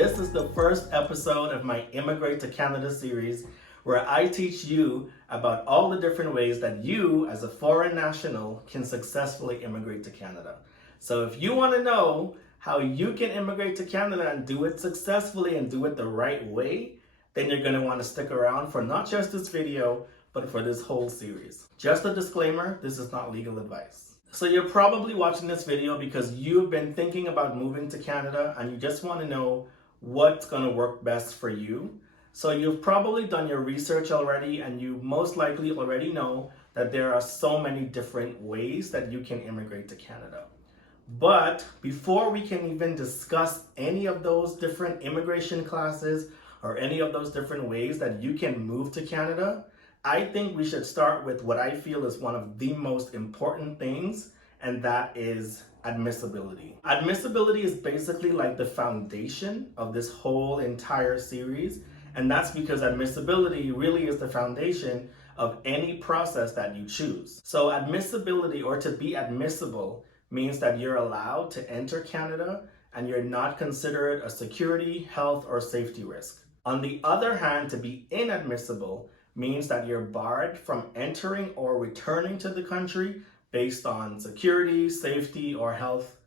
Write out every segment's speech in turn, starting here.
This is the first episode of my Immigrate to Canada series, where I teach you about all the different ways that you, as a foreign national, can successfully immigrate to Canada. So if you want to know how you can immigrate to Canada and do it successfully and do it the right way, then you're going to want to stick around for not just this video, but for this whole series. Just a disclaimer, this is not legal advice. So you're probably watching this video because you've been thinking about moving to Canada and you just want to know what's going to work best for you. So you've probably done your research already, and you most likely already know that there are so many different ways that you can immigrate to Canada. But before we can even discuss any of those different immigration classes or any of those different ways that you can move to Canada, I think we should start with what I feel is one of the most important things, and that is admissibility. Admissibility is basically like the foundation of this whole entire series, and that's because admissibility really is the foundation of any process that you choose. So admissibility, or to be admissible, means that you're allowed to enter Canada and you're not considered a security, health, or safety risk. On the other hand, to be inadmissible means that you're barred from entering or returning to the country based on security, safety, or health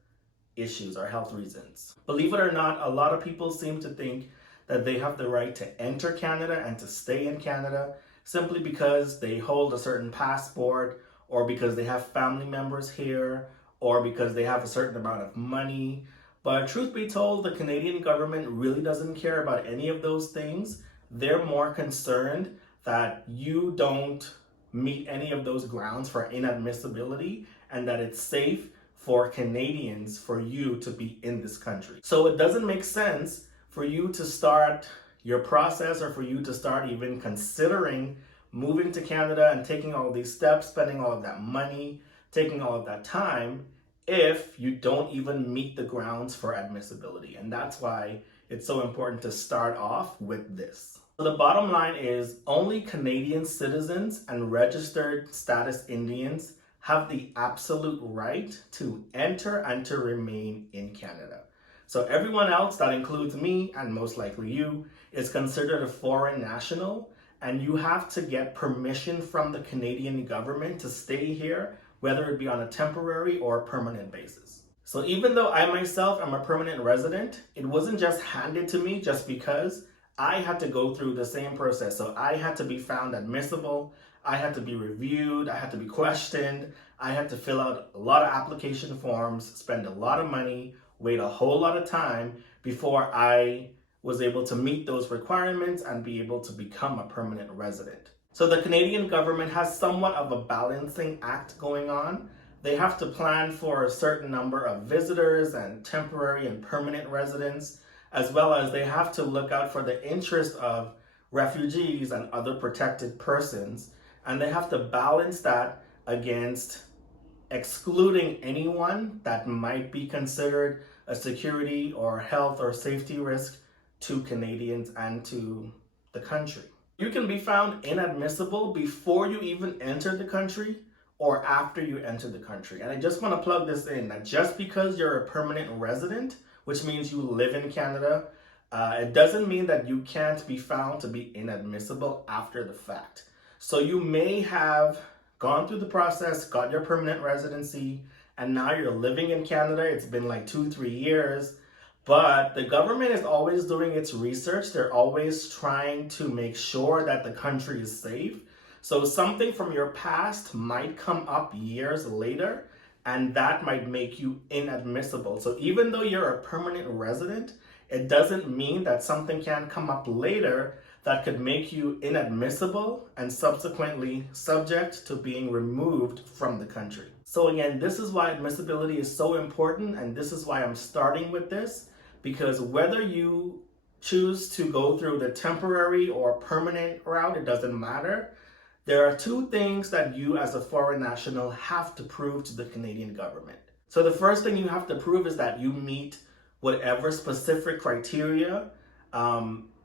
issues or health reasons. Believe it or not, a lot of people seem to think that they have the right to enter Canada and to stay in Canada simply because they hold a certain passport, or because they have family members here, or because they have a certain amount of money. But truth be told, the Canadian government really doesn't care about any of those things. They're more concerned that you don't meet any of those grounds for inadmissibility and that it's safe for Canadians for you to be in this country. So it doesn't make sense for you to start your process, or for you to start even considering moving to Canada and taking all of these steps, spending all of that money, taking all of that time, if you don't even meet the grounds for admissibility. And that's why it's so important to start off with this. So the bottom line is only Canadian citizens and registered status Indians have the absolute right to enter and to remain in Canada. So everyone else, that includes me and most likely you, is considered a foreign national, and you have to get permission from the Canadian government to stay here, whether it be on a temporary or permanent basis. So even though I myself am a permanent resident, it wasn't just handed to me just because. I had to go through the same process. So I had to be found admissible, I had to be reviewed, I had to be questioned, I had to fill out a lot of application forms, spend a lot of money, wait a whole lot of time before I was able to meet those requirements and be able to become a permanent resident. So the Canadian government has somewhat of a balancing act going on. They have to plan for a certain number of visitors and temporary and permanent residents, as well as they have to look out for the interest of refugees and other protected persons. And they have to balance that against excluding anyone that might be considered a security or health or safety risk to Canadians and to the country. You can be found inadmissible before you even enter the country or after you enter the country. And I just want to plug this in, that just because you're a permanent resident, which means you live in Canada, it doesn't mean that you can't be found to be inadmissible after the fact. So you may have gone through the process, got your permanent residency, and now you're living in Canada. It's been like 2-3 years, but the government is always doing its research. They're always trying to make sure that the country is safe. So something from your past might come up years later, and that might make you inadmissible. So even though you're a permanent resident, it doesn't mean that something can't come up later that could make you inadmissible and subsequently subject to being removed from the country. So again, this is why admissibility is so important, and this is why I'm starting with this, because whether you choose to go through the temporary or permanent route, it doesn't matter. There are two things that you as a foreign national have to prove to the Canadian government. So the first thing you have to prove is that you meet whatever specific criteria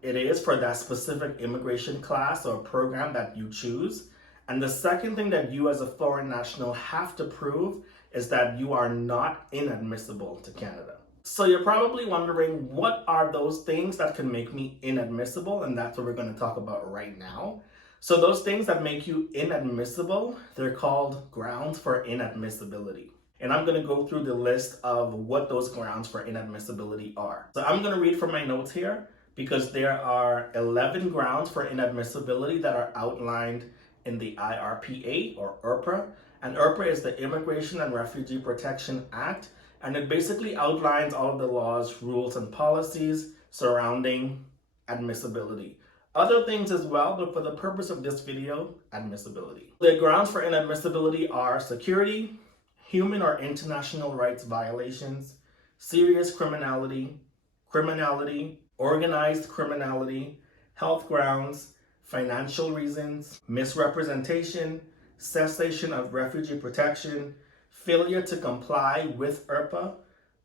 it is for that specific immigration class or program that you choose. And the second thing that you as a foreign national have to prove is that you are not inadmissible to Canada. So you're probably wondering, what are those things that can make me inadmissible? And that's what we're going to talk about right now. So those things that make you inadmissible, they're called grounds for inadmissibility. And I'm going to go through the list of what those grounds for inadmissibility are. So I'm going to read from my notes here because there are 11 grounds for inadmissibility that are outlined in the IRPA or IRPA. And IRPA is the Immigration and Refugee Protection Act. And it basically outlines all of the laws, rules, and policies surrounding admissibility. Other things as well, but for the purpose of this video, admissibility. The grounds for inadmissibility are security, human or international rights violations, serious criminality, organized criminality, health grounds, financial reasons, misrepresentation, cessation of refugee protection, failure to comply with IRPA,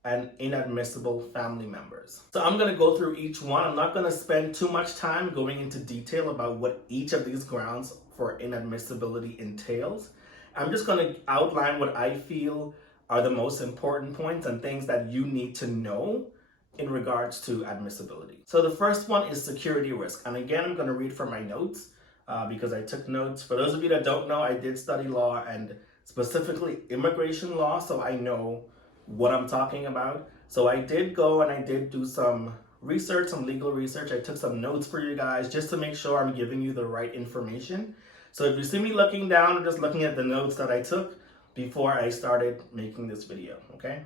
and inadmissible family members. So I'm going to go through each one. I'm not going to spend too much time going into detail about what each of these grounds for inadmissibility entails. I'm just going to outline what I feel are the most important points and things that you need to know in regards to admissibility. So the first one is security risk. And again, I'm going to read from my notes because I took notes. For those of you that don't know, I did study law and specifically immigration law, so I know what I'm talking about. So I did go and I did do some research, some legal research. I took some notes for you guys just to make sure I'm giving you the right information. So if you see me looking down, I'm just looking at the notes that I took before I started making this video, okay?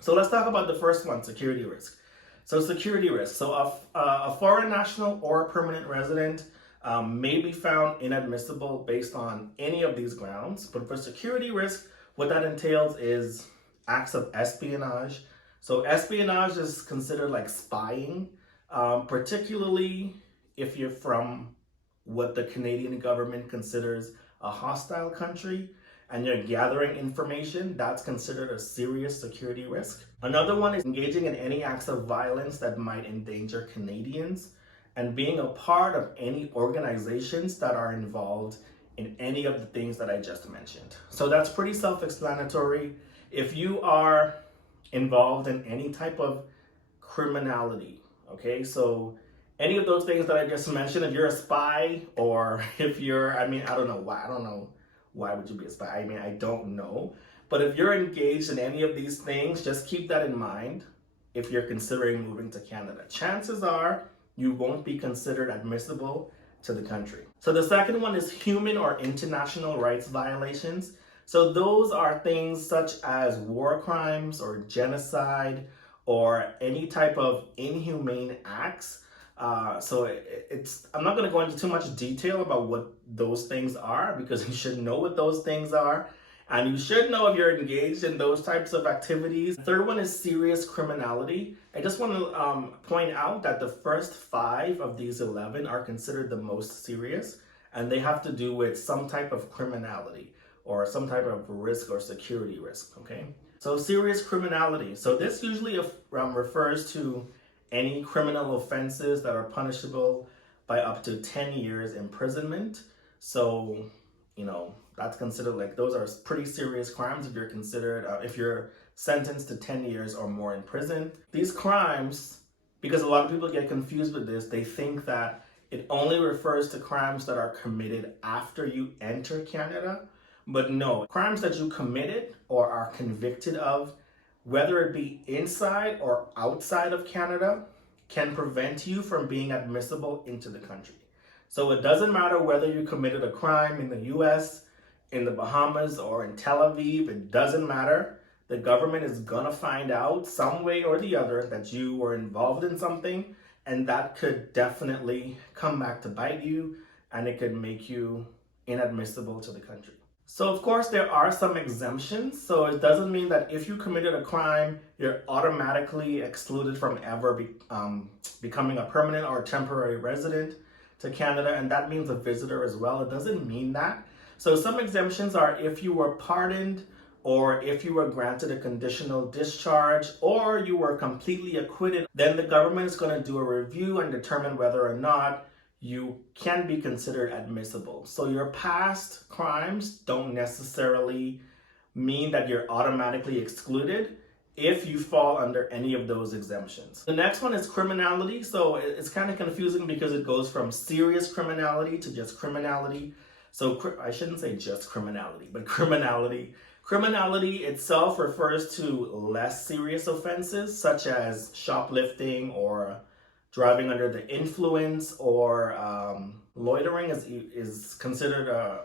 So let's talk about the first one, security risk. So security risk. So a foreign national or a permanent resident may be found inadmissible based on any of these grounds. But for security risk, what that entails is acts of espionage. So espionage is considered like spying, particularly if you're from what the Canadian government considers a hostile country and you're gathering information, that's considered a serious security risk. Another one is engaging in any acts of violence that might endanger Canadians and being a part of any organizations that are involved in any of the things that I just mentioned. So that's pretty self-explanatory. If you are involved in any type of criminality, okay, so any of those things that I just mentioned, if you're a spy or if you're, I don't know why would you be a spy? I don't know. But if you're engaged in any of these things, just keep that in mind if you're considering moving to Canada. Chances are you won't be considered admissible to the country. So the second one is human or international rights violations. So those are things such as war crimes or genocide or any type of inhumane acts. I'm not going to go into too much detail about what those things are because you should know what those things are. And you should know if you're engaged in those types of activities. The third one is serious criminality. I just want to point out that the first 5 of these 11 are considered the most serious, and they have to do with some type of criminality or some type of risk or security risk, okay? So serious criminality. So this usually refers to any criminal offenses that are punishable by up to 10 years imprisonment. So, that's considered like, those are pretty serious crimes if you're considered, if you're sentenced to 10 years or more in prison. These crimes, because a lot of people get confused with this, they think that it only refers to crimes that are committed after you enter Canada. But no, crimes that you committed or are convicted of, whether it be inside or outside of Canada, can prevent you from being admissible into the country. So it doesn't matter whether you committed a crime in the US, in the Bahamas, or in Tel Aviv, it doesn't matter. The government is gonna find out some way or the other that you were involved in something, and that could definitely come back to bite you, and it could make you inadmissible to the country. So of course there are some exemptions. So it doesn't mean that if you committed a crime, you're automatically excluded from ever becoming a permanent or temporary resident to Canada. And that means a visitor as well. It doesn't mean that. So some exemptions are if you were pardoned, or if you were granted a conditional discharge, or you were completely acquitted, then the government is going to do a review and determine whether or not you can be considered admissible. So your past crimes don't necessarily mean that you're automatically excluded. if you fall under any of those exemptions. The next one is criminality. So it's kind of confusing because it goes from serious criminality to just criminality. So I shouldn't say just criminality, but criminality. Criminality itself refers to less serious offenses such as shoplifting or driving under the influence, or loitering is considered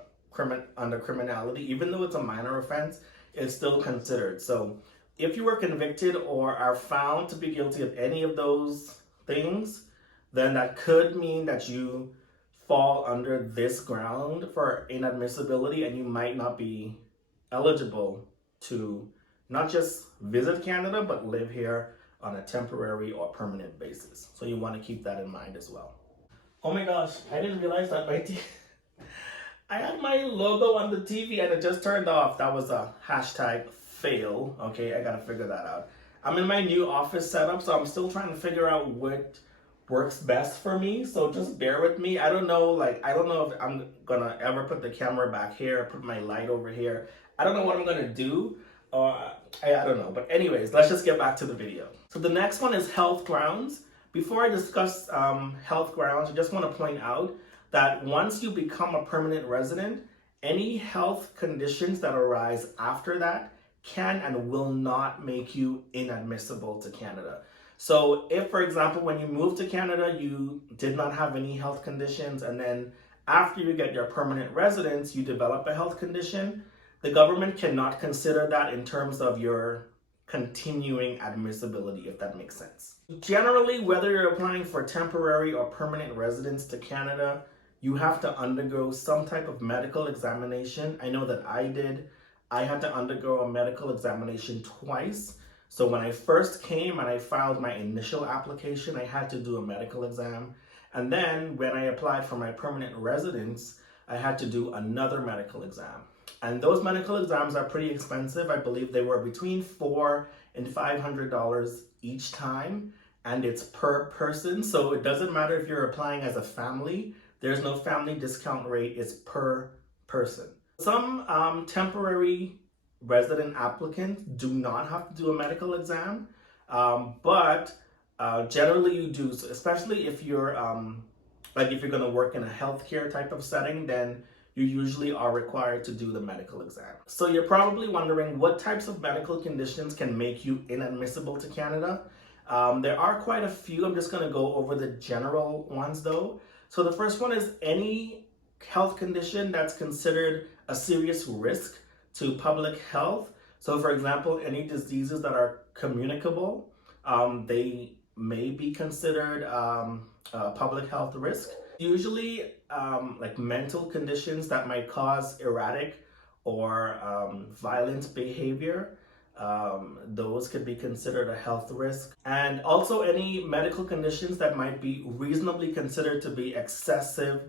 under criminality. Even though it's a minor offense, it's still considered. So if you were convicted or are found to be guilty of any of those things, then that could mean that you fall under this ground for inadmissibility, and you might not be eligible to not just visit Canada, but live here on a temporary or permanent basis. So you want to keep that in mind as well. Oh my gosh, I didn't realize that I had my logo on the TV and it just turned off. That was a hashtag fail. Okay, I gotta figure that out. I'm in my new office setup, so I'm still trying to figure out what works best for me. So just bear with me. I don't know if I'm gonna ever put the camera back here, put my light over here. I don't know what I'm gonna do. I don't know. But anyways, let's just get back to the video. So the next one is health grounds. Before I discuss health grounds, I just want to point out that once you become a permanent resident, any health conditions that arise after that can and will not make you inadmissible to Canada. So if, for example, when you moved to Canada, you did not have any health conditions, and then after you get your permanent residence, you develop a health condition, the government cannot consider that in terms of your continuing admissibility, if that makes sense. Generally, whether you're applying for temporary or permanent residence to Canada, you have to undergo some type of medical examination. I know that I did. I had to undergo a medical examination twice. So when I first came and I filed my initial application, I had to do a medical exam. And then when I applied for my permanent residence, I had to do another medical exam. And those medical exams are pretty expensive. I believe they were between $400 and $500 each time, and it's per person. So it doesn't matter if you're applying as a family. There's no family discount rate. It's per person. Some temporary resident applicants do not have to do a medical exam, but generally you do. So especially if you're if you're going to work in a healthcare type of setting, then you usually are required to do the medical exam. So you're probably wondering what types of medical conditions can make you inadmissible to Canada. There are quite a few. I'm just going to go over the general ones though. So the first one is any health condition that's considered a serious risk to public health. So for example, any diseases that are communicable, they may be considered a public health risk. Usually like mental conditions that might cause erratic or violent behavior, those could be considered a health risk. And also any medical conditions that might be reasonably considered to be excessive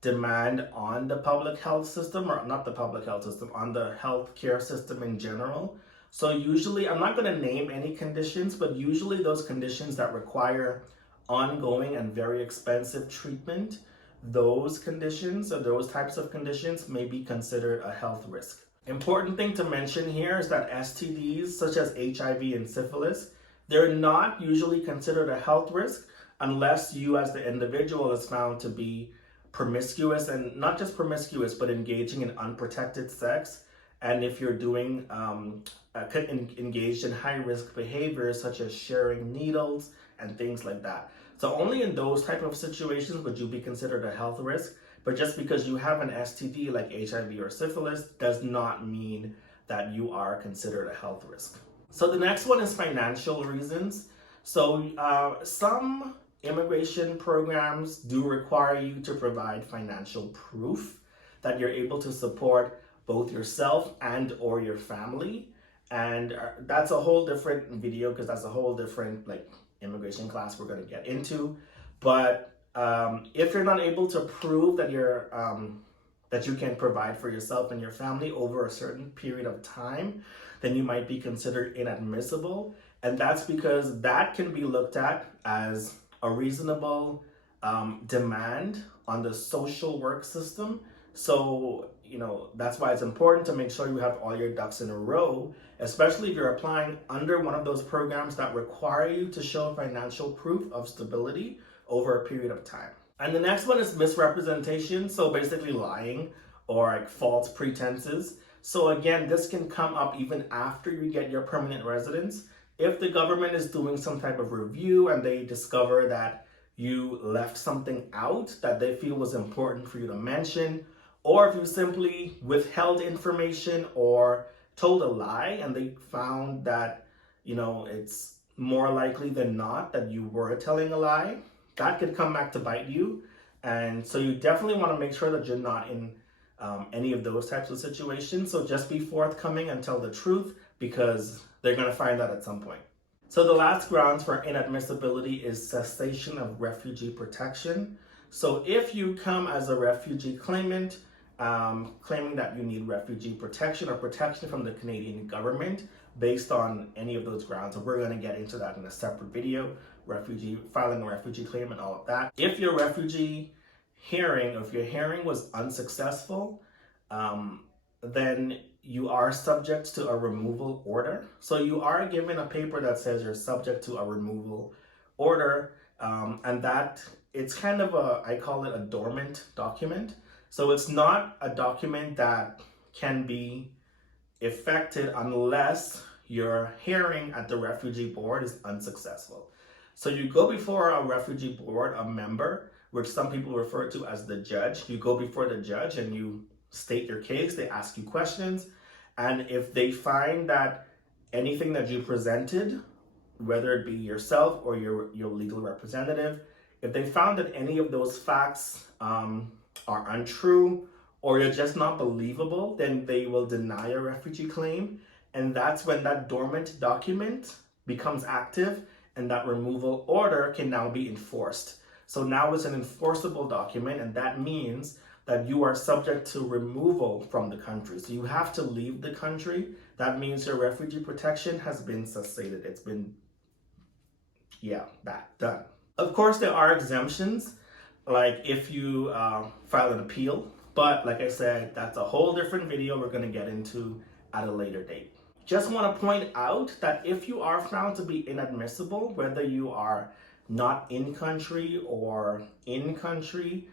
demand on the public health system, or not the public health system, on the healthcare system in general. So usually, I'm not going to name any conditions, but usually those conditions that require ongoing and very expensive treatment, those conditions or those types of conditions may be considered a health risk. Important thing to mention here is that STDs such as HIV and syphilis, they're not usually considered a health risk unless you as the individual is found to be promiscuous, and not just promiscuous, but engaging in unprotected sex. And if you're doing engaged in high-risk behaviors such as sharing needles and things like that. So only in those type of situations would you be considered a health risk. But just because you have an STD like HIV or syphilis does not mean that you are considered a health risk. So the next one is financial reasons. So some immigration programs do require you to provide financial proof that you're able to support both yourself and or your family. And that's a whole different video, because that's a whole different immigration class we're going to get into. But if you're not able to prove that you're that you can provide for yourself and your family over a certain period of time, then you might be considered inadmissible. And that's because that can be looked at as a reasonable demand on the social work system. So that's why it's important to make sure you have all your ducks in a row, especially if you're applying under one of those programs that require you to show financial proof of stability over a period of time. And the next one is misrepresentation. So basically lying or like false pretenses. So again, this can come up even after you get your permanent residence. If the government is doing some type of review and they discover that you left something out that they feel was important for you to mention, or if you simply withheld information or told a lie and they found that, it's more likely than not that you were telling a lie, that could come back to bite you. And so you definitely want to make sure that you're not in any of those types of situations. So just be forthcoming and tell the truth, because they're going to find out at some point. So the last grounds for inadmissibility is cessation of refugee protection. So if you come as a refugee claimant, claiming that you need refugee protection or protection from the Canadian government based on any of those grounds, and we're going to get into that in a separate video, filing a refugee claim and all of that. If your refugee hearing, or if your hearing was unsuccessful, then you are subject to a removal order. So you are given a paper that says you're subject to a removal order, and that it's kind of I call it a dormant document. So it's not a document that can be effected unless your hearing at the refugee board is unsuccessful. So you go before a refugee board, a member, which some people refer to as the judge. You go before the judge and you state your case. They ask you questions. And if they find that anything that you presented, whether it be yourself or your legal representative, if they found that any of those facts are untrue or you're just not believable, then they will deny a refugee claim. And that's when that dormant document becomes active and that removal order can now be enforced. So now it's an enforceable document, and that means that you are subject to removal from the country. So you have to leave the country. That means your refugee protection has been cessated. It's been, done. Of course, there are exemptions, like if you file an appeal. But like I said, that's a whole different video we're going to get into at a later date. Just want to point out that if you are found to be inadmissible, whether you are not in country or in country,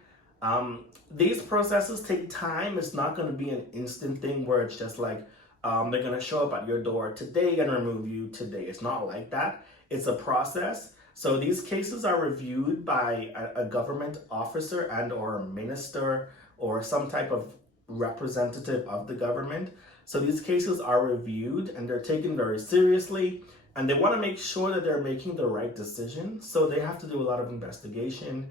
these processes take time. It's not going to be an instant thing where it's just like they're going to show up at your door today and remove you today. It's not like that. It's a process. So these cases are reviewed by a government officer and or a minister or some type of representative of the government. So these cases are reviewed and they're taken very seriously, and they want to make sure that they're making the right decision. So they have to do a lot of investigation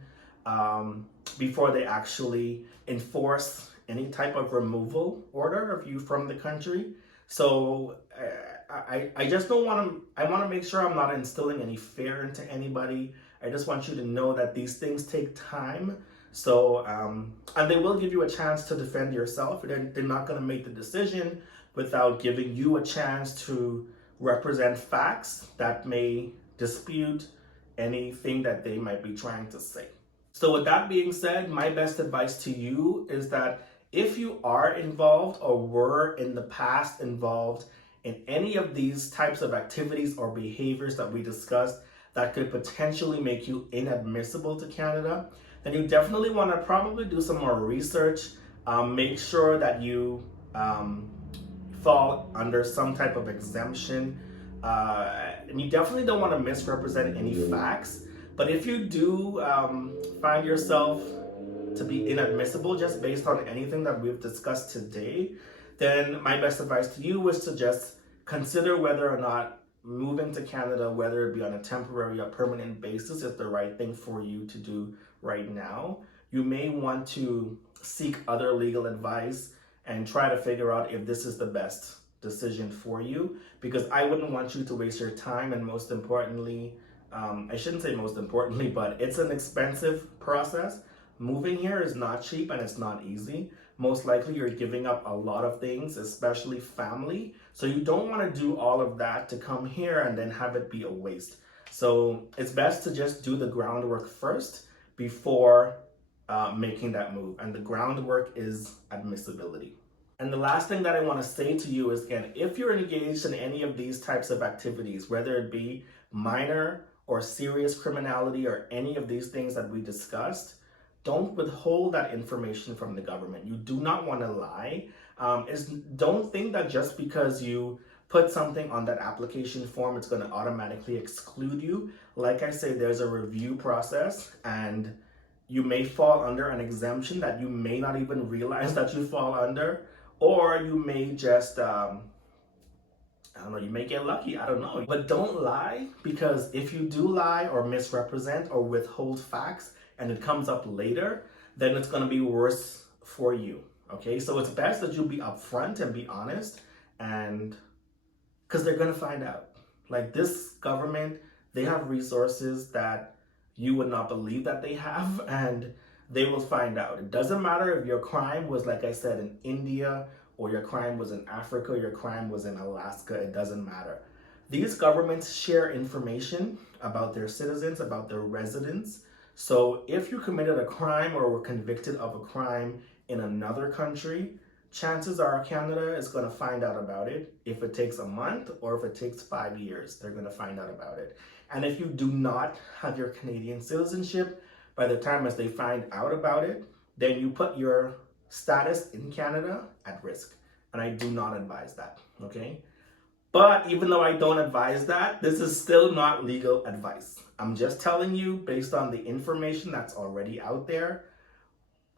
before they actually enforce any type of removal order of you from the country. So I just don't want to, I want to make sure I'm not instilling any fear into anybody. I just want you to know that these things take time. So, and they will give you a chance to defend yourself. They're not going to make the decision without giving you a chance to represent facts that may dispute anything that they might be trying to say. So with that being said, my best advice to you is that if you are involved or were in the past involved in any of these types of activities or behaviors that we discussed that could potentially make you inadmissible to Canada, then you definitely want to probably do some more research. Make sure that you fall under some type of exemption. And you definitely don't want to misrepresent any facts. But if you do find yourself to be inadmissible just based on anything that we've discussed today, then my best advice to you is to just consider whether or not moving to Canada, whether it be on a temporary or permanent basis, is the right thing for you to do right now. You may want to seek other legal advice and try to figure out if this is the best decision for you, because I wouldn't want you to waste your time. And most importantly, I shouldn't say most importantly, but it's an expensive process. Moving here is not cheap and it's not easy. Most likely you're giving up a lot of things, especially family. So you don't want to do all of that to come here and then have it be a waste. So it's best to just do the groundwork first before making that move. And the groundwork is admissibility. And the last thing that I want to say to you is, again, if you're engaged in any of these types of activities, whether it be minor or serious criminality or any of these things that we discussed, don't withhold that information from the government. You do not want to lie. Don't think that just because you put something on that application form, it's going to automatically exclude you. Like I say, there's a review process, and you may fall under an exemption that you may not even realize that you fall under, or you may just, I don't know, you may get lucky, I don't know. But don't lie, because if you do lie or misrepresent or withhold facts and it comes up later, then it's going to be worse for you, okay? So it's best that you be upfront and be honest, and because they're going to find out. Like, this government, they have resources that you would not believe that they have, and they will find out. It doesn't matter if your crime was, like I said, in India, or your crime was in Africa, or your crime was in Alaska. It doesn't matter. These governments share information about their citizens, about their residents. So if you committed a crime or were convicted of a crime in another country, chances are Canada is going to find out about it. If it takes a month or if it takes 5 years, they're going to find out about it. And if you do not have your Canadian citizenship, by the time as they find out about it, then you put your status in Canada at risk. And I do not advise that, okay? But even though I don't advise that, this is still not legal advice. I'm just telling you, based on the information that's already out there,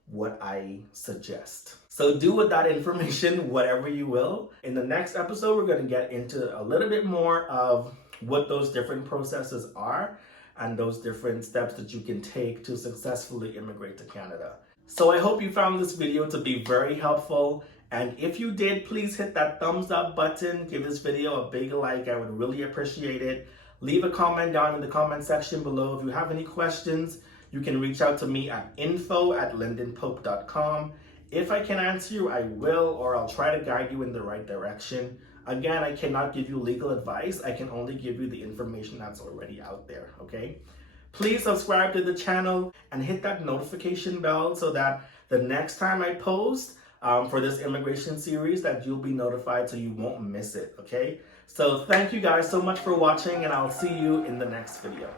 what I suggest. So do with that information whatever you will. In the next episode, we're going to get into a little bit more of what those different processes are and those different steps that you can take to successfully immigrate to Canada. So I hope you found this video to be very helpful. And if you did, please hit that thumbs up button. Give this video a big like. I would really appreciate it. Leave a comment down in the comment section below. If you have any questions, you can reach out to me at info@lyndonpope.com. If I can answer you, I will, or I'll try to guide you in the right direction. Again, I cannot give you legal advice. I can only give you the information that's already out there, okay? Please subscribe to the channel and hit that notification bell so that the next time I post for this immigration series, that you'll be notified so you won't miss it, okay? So thank you guys so much for watching, and I'll see you in the next video.